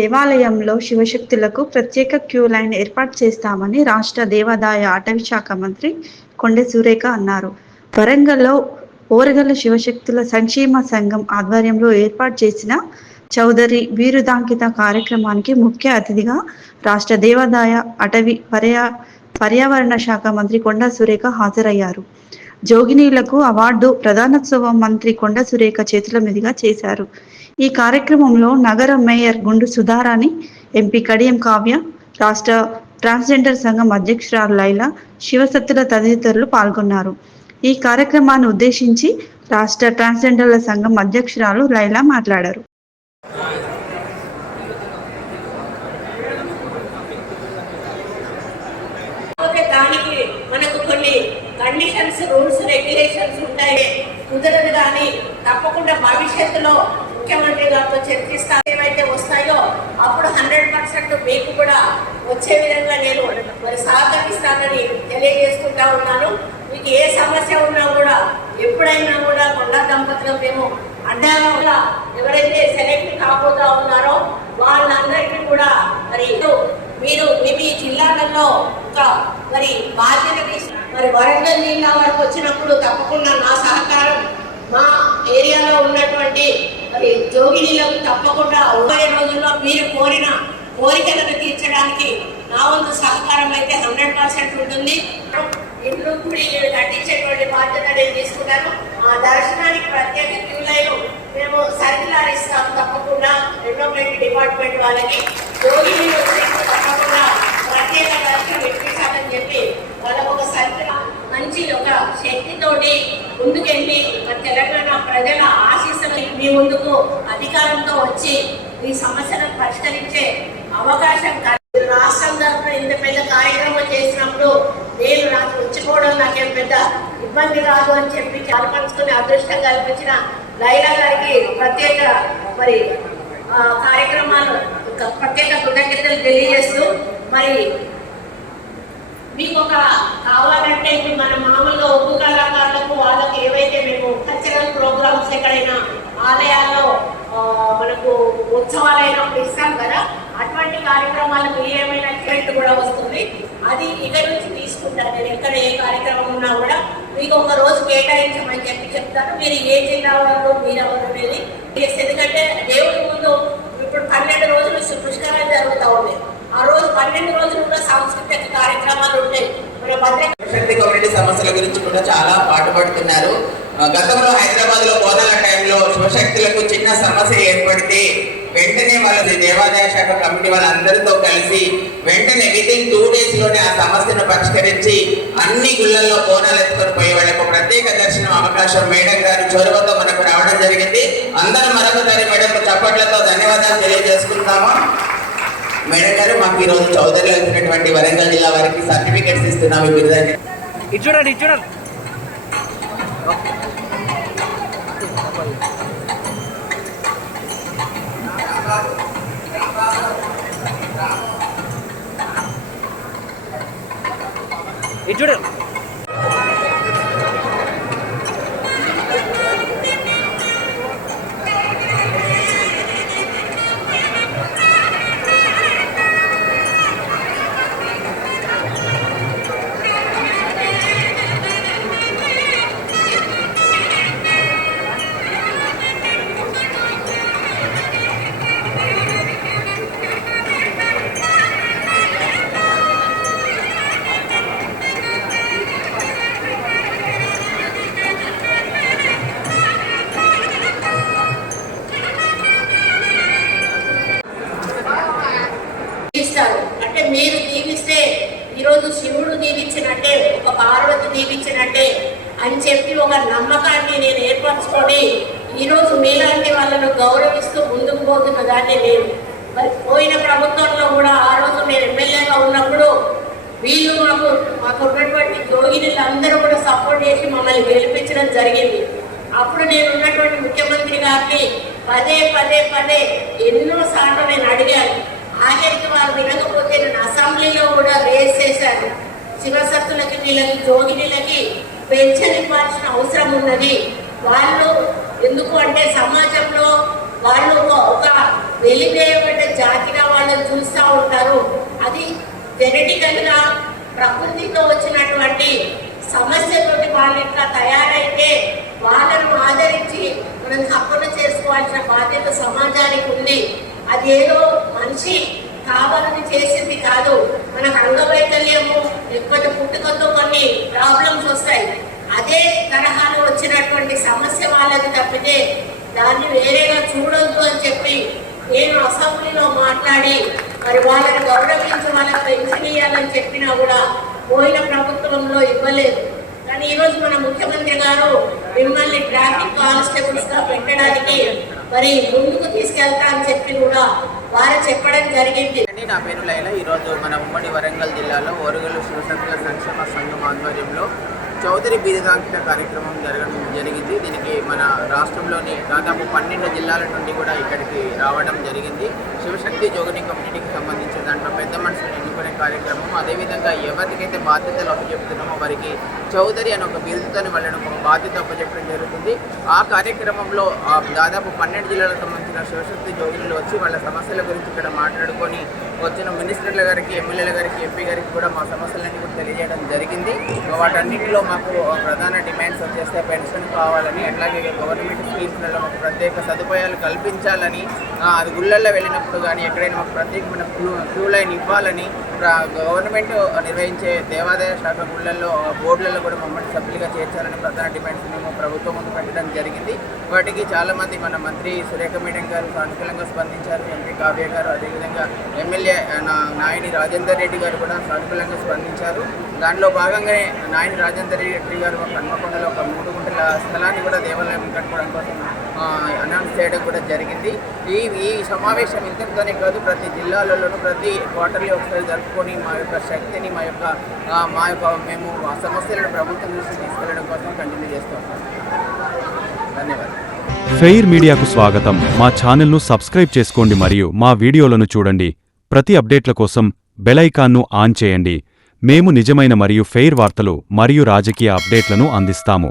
దేవాలయంలో శివశక్తులకు ప్రత్యేక queue line ఏర్పాటు చేస్తామని రాష్ట్ర దేవాదాయ అటవీ శాఖ మంత్రి కొండె సురేఖ అన్నారు. వరంగల్లో ఓరగల్ల శివశక్తుల సంక్షేమ సంఘం ఆధ్వర్యంలో ఏర్పాటు చేసిన చౌదరి వీరుదాంకిత కార్యక్రమానికి ముఖ్య అతిథిగా రాష్ట్ర దేవాదాయ అటవీ పర్యా పర్యావరణ శాఖ మంత్రి కొండ సురేఖ హాజరయ్యారు. జోగినీలకు అవార్డు ప్రధానోత్సవం మంత్రి కొండ సురేఖ చేతుల మీదుగా చేశారు. ఈ కార్యక్రమంలో నగర మేయర్ గుండు సుధారాణి ఎంపీ కడియం కావ్య రాష్ట్ర ట్రాన్స్జెండర్ సంఘం అధ్యక్షురాలు లైలా శివసత్తుల తదితరులు పాల్గొన్నారు. ఈ కార్యక్రమాన్ని ఉద్దేశించి రాష్ట్ర ట్రాన్స్జెండర్ల సంఘం అధ్యక్షురాలు లైలా మాట్లాడారు. దానికి మనకు కొన్ని కండిషన్స్ రూల్స్ రెగ్యులేషన్స్ ఉంటాయి. కుదరదు కానీ తప్పకుండా భవిష్యత్తులో ముఖ్యమంత్రి గారితో చర్చిస్తా ఏవైతే వస్తాయో అప్పుడు హండ్రెడ్ పర్సెంట్ మీకు కూడా వచ్చే విధంగా నేను మరి సహకరిస్తానని తెలియజేసుకుంటా ఉన్నాను. మీకు ఏ సమస్య ఉన్నా కూడా ఎప్పుడైనా కూడా కొండ దంపతులు మేము అండగా ఎవరైతే సెలెక్ట్ కాకుండా ఉన్నారో వాళ్ళందరికీ కూడా మరి మీరు మీ జిల్లాలలో ఒక మరి బాధ్యత మరి వరంగల్ జిల్లా వరకు వచ్చినప్పుడు తప్పకుండా నా సహకారం మా ఏరియాలో ఉన్నటువంటి జోగినీలకు తప్పకుండా ఉభయ రోజుల్లో మీరు కోరిన కోరికలను తీర్చడానికి నా వంతు సహకారం అయితే హండ్రెడ్ పర్సెంట్ ఉంటుంది. ఇంట్లో గుడి కట్టించేటువంటి బాధ్యత నేను తీసుకున్నాను. ఆ దర్శనానికి ప్రత్యేక క్యూ లైన్ మేము సర్కిల్ ఇస్తాం తప్పకుండా. డెవలప్మెంట్ డిపార్ట్మెంట్ వాళ్ళకి. జోగిని వచ్చినప్పుడు తప్పకుండా ప్రత్యేక దర్శనం ఇప్పించాలని చెప్పి వాళ్ళకు ఒక సర్కిల్ మంచి ఒక శక్తితోటి ముందుకెళ్ళి మన తెలంగాణ ప్రజల ఆశ మీ ముందుకు అధికారంతో వచ్చి ఈ సమస్యలను పరిష్కరించే అవకాశం రాష్ట్రం తరఫున ఇంత పెద్ద కార్యక్రమం చేసినప్పుడు నేను నాకు వచ్చిపోవడం నాకేం పెద్ద ఇబ్బంది కాదు అని చెప్పి కల్పించుకునే అదృష్టం కల్పించిన లైలా గారికి ప్రత్యేక మరి కార్యక్రమాలు ప్రత్యేక కృతజ్ఞతలు తెలియజేస్తూ మరి మీకు ఒక కావాలంటే మన మామూలుగా ఉప్పు కళాకారులకు వాళ్ళకి ఏవైతే మేము కూడా అది ఇక్కడ నుంచి తీసుకుంటాను నేను ఎక్కడ ఏ కార్యక్రమం ఉన్నా కూడా మీకు ఒక రోజు కేటాయించమని చెప్పి చెప్తాను. మీరు ఏ జిల్లా వాళ్ళు మీరు ఎవరు అనేది ఎందుకంటే దేవుడి ముందు ఇప్పుడు పన్నెండు రోజులు పుష్కరాలు జరుగుతూ ఉన్నాయి. ఆ రోజు పన్నెండు రోజులు కూడా సాంస్కృతిక కార్యక్రమాలు ఉంటాయి. కమ్యూనిటీ సమస్యల గురించి కూడా చాలా పాటుపడుతున్నారు. గతంలో హైదరాబాద్లో బోనాల టైంలో శివశక్తులకు చిన్న సమస్య ఏర్పడితే వెంటనే వాళ్ళ దేవాదాయ శాఖ కమిటీ వాళ్ళందరితో కలిసి వెంటనే విత్ ఇన్ టూ డేస్లోనే ఆ సమస్యను పరిష్కరించి అన్ని గుళ్ళల్లో బోనాలు ఎత్తుకొని పోయే వాళ్ళకు ప్రత్యేక దర్శనం అవకాశం మేడం గారి చొరవతో మనకు రావడం జరిగింది. అందరూ మరొకసారి మేడం చప్పట్లతో ధన్యవాదాలు తెలియజేసుకుంటాము మేడం గారు మాకు ఈరోజు చౌదరిలో వచ్చినటువంటి వరంగల్ జిల్లా వారికి సర్టిఫికెట్స్ ఇస్తున్నాం ఈ బిరుదాన్ని ఇది చూడండి ఇది చూడండి. ఇది చూడండి. ఈరోజు శివుడు దీవించినట్టే ఒక పార్వతి దీవించినట్టే అని చెప్పి ఒక నమ్మకాన్ని నేను ఏర్పరచుకొని ఈరోజు మీలాంటి వాళ్ళను గౌరవిస్తూ ముందుకు పోతున్న దాన్ని నేను. మరి పోయిన ప్రభుత్వంలో కూడా ఆ రోజు నేను ఎమ్మెల్యేగా ఉన్నప్పుడు వీళ్ళు మాకు మాకు ఉన్నటువంటి జోగినులు అందరూ కూడా సపోర్ట్ చేసి మమ్మల్ని గెలిపించడం జరిగింది. అప్పుడు నేను ఉన్నటువంటి ముఖ్యమంత్రి గారిని పదే పదే పదే ఎన్నో సార్లు నేను అడిగాను. ఆఖరికి వారు వినకపోతే నేను అసెంబ్లీలో కూడా రేస్ చేశాను శివశక్తులకి వీళ్ళకి పెంచనివ్వాల్సిన అవసరం ఉన్నది. వాళ్ళు ఎందుకు అంటే సమాజంలో వాళ్ళు ఒక- వెలివేయబడ్డ జాతిగా వాళ్ళని చూస్తూ ఉంటారు. అది జెనెటికల్గా ప్రకృతితో వచ్చినటువంటి సమస్యతోటి వాళ్ళు ఇట్లా తయారైతే వాళ్ళను ఆదరించి మనం తప్పన చేసుకోవాల్సిన బాధ్యత సమాజానికి ఉంది. అదేదో మనిషి కావాలని చేసింది కాదు మనకు అంగవైకల్యము లేకపోతే పుట్టుకతో కొన్ని ప్రాబ్లమ్స్ వస్తాయి అదే తరహాలో వచ్చినటువంటి సమస్య వాళ్ళది తప్పితే దాన్ని వేరేగా చూడొద్దు అని చెప్పి నేను అసెంబ్లీలో మాట్లాడి మరి వాళ్ళని గౌరవించి వాళ్ళకి పెన్షన్ ఇవ్వాలని చెప్పినా కూడా పోయిన ప్రభుత్వంలో ఇవ్వలేదు. కానీ ఈరోజు మన ముఖ్యమంత్రి గారు మిమ్మల్ని ట్రాఫిక్ కానిస్టేబుల్స్గా పెట్టడానికి మరి ముందుకు తీసుకెళ్తా అని చెప్పి కూడా వారు చెప్పడం జరిగింది. నా పేరు లైలా. ఈరోజు మన ఉమ్మడి వరంగల్ జిల్లాలో ఓరుగల్లు శివశక్తుల సంక్షేమ సంఘం ఆధ్వర్యంలో చౌదరి బీదదాంకిత కార్యక్రమం జరగడం జరిగింది. దీనికి మన రాష్ట్రంలోని దాదాపు పన్నెండు జిల్లాల నుండి కూడా ఇక్కడికి రావడం జరిగింది. శివశక్తి జోగిని కమ్యూనిటీకి సంబంధించిన దాంట్లో పెద్ద మనుషులను ఎన్నుకునే కార్యక్రమం. అదేవిధంగా ఎవరికైతే బాధ్యతలు అప్పచెప్తున్నామో వారికి చౌదరి అని ఒక బిరుదుతోని వాళ్ళని ఒక బాధ్యత అప్పచెప్పడం జరుగుతుంది. ఆ కార్యక్రమంలో దాదాపు పన్నెండు జిల్లాలకు సంబంధించిన శివశక్తి జోగినులు వచ్చి వాళ్ళ సమస్యల గురించి ఇక్కడ మాట్లాడుకొని వచ్చిన మినిస్టర్ల గారికి ఎమ్మెల్యేల గారికి ఎంపీ గారికి కూడా మా సమస్యలన్నీ కూడా తెలియజేయడం జరిగింది. వాటన్నిటిలో మాకు ప్రధాన డిమాండ్స్ వచ్చేస్తే పెన్షన్ కావాలని అట్లాగే గవర్నమెంట్ స్కీమ్స్లలో మాకు ప్రత్యేక సదుపాయాలు కల్పించాలని అది గుళ్ళల్లో వెళ్ళినప్పుడు కానీ ఎక్కడైనా మాకు ప్రత్యేకమైన క్యూ క్యూ లైన్ ఇవ్వాలని గవర్నమెంట్ నిర్వహించే దేవాదాయ శాఖ గుళ్ళల్లో బోర్డులలో బోర్డులలో కూడా మమ్మల్ని సభ్యులుగా చేర్చాలని ప్రధాన డిమాండ్స్ మేము ప్రభుత్వం ముందు పెట్టడం జరిగింది. వాటికి చాలామంది మన మంత్రి సురేఖ మేడం గారు సానుకూలంగా స్పందించారు. ఎంపీ కావ్య గారు అదేవిధంగా ఎమ్మెల్యే నాయని రాజేందర్ రెడ్డి గారు కూడా సానుకూలంగా స్పందించారు. దానిలో భాగంగానే నాయని రాజేందర్ రెడ్డి గారు హన్మకొండలో ఒక మూడు గుంటల స్థలాన్ని కూడా దేవాలయం కట్టుకోవడం కోసం అనౌన్స్ చేయడం కూడా జరిగింది. ఈ ఈ సమావేశం ఇంతటితోనే కాదు ప్రతి జిల్లాలలోనూ ప్రతి క్వార్టర్లీ ఒకసారి జరుపుకొని మా యొక్క శక్తిని మా యొక్క మా యొక్క మేము ఆ సమస్యలను ప్రభుత్వం నుంచి తీసుకెళ్ళడం కోసం కంటిన్యూ చేస్తూ ఉంటాం ధన్యవాదాలు. ఫెయిర్ మీడియాకు స్వాగతం. మా ఛానల్ను సబ్స్క్రైబ్ చేసుకోండి మరియు మా వీడియోలను చూడండి. ప్రతి అప్డేట్ల కోసం బెలైకాన్ను ఆన్ చేయండి. మేము నిజమైన మరియు ఫెయిర్ వార్తలు మరియు రాజకీయ అప్డేట్లను అందిస్తాము.